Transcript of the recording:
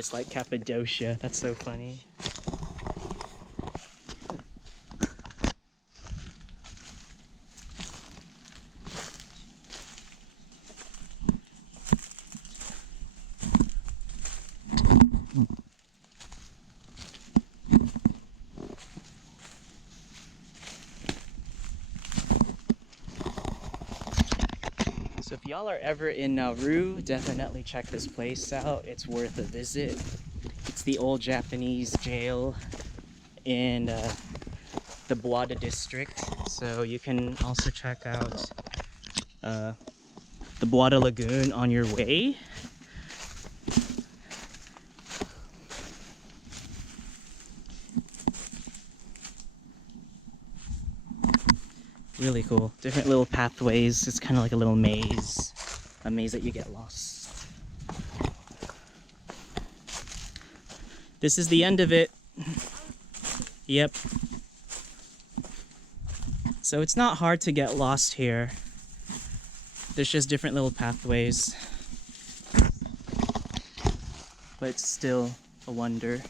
It's like Cappadocia. That's so funny. So if y'all are ever in Nauru, definitely check this place out. It's worth a visit. It's the old Japanese jail in the Buada district. So you can also check out the Buada Lagoon on your way. Really cool. Different little pathways. It's kind of like a little maze. A maze that you get lost. This is the end of it. Yep. So it's not hard to get lost here. There's just different little pathways. But it's still a wonder.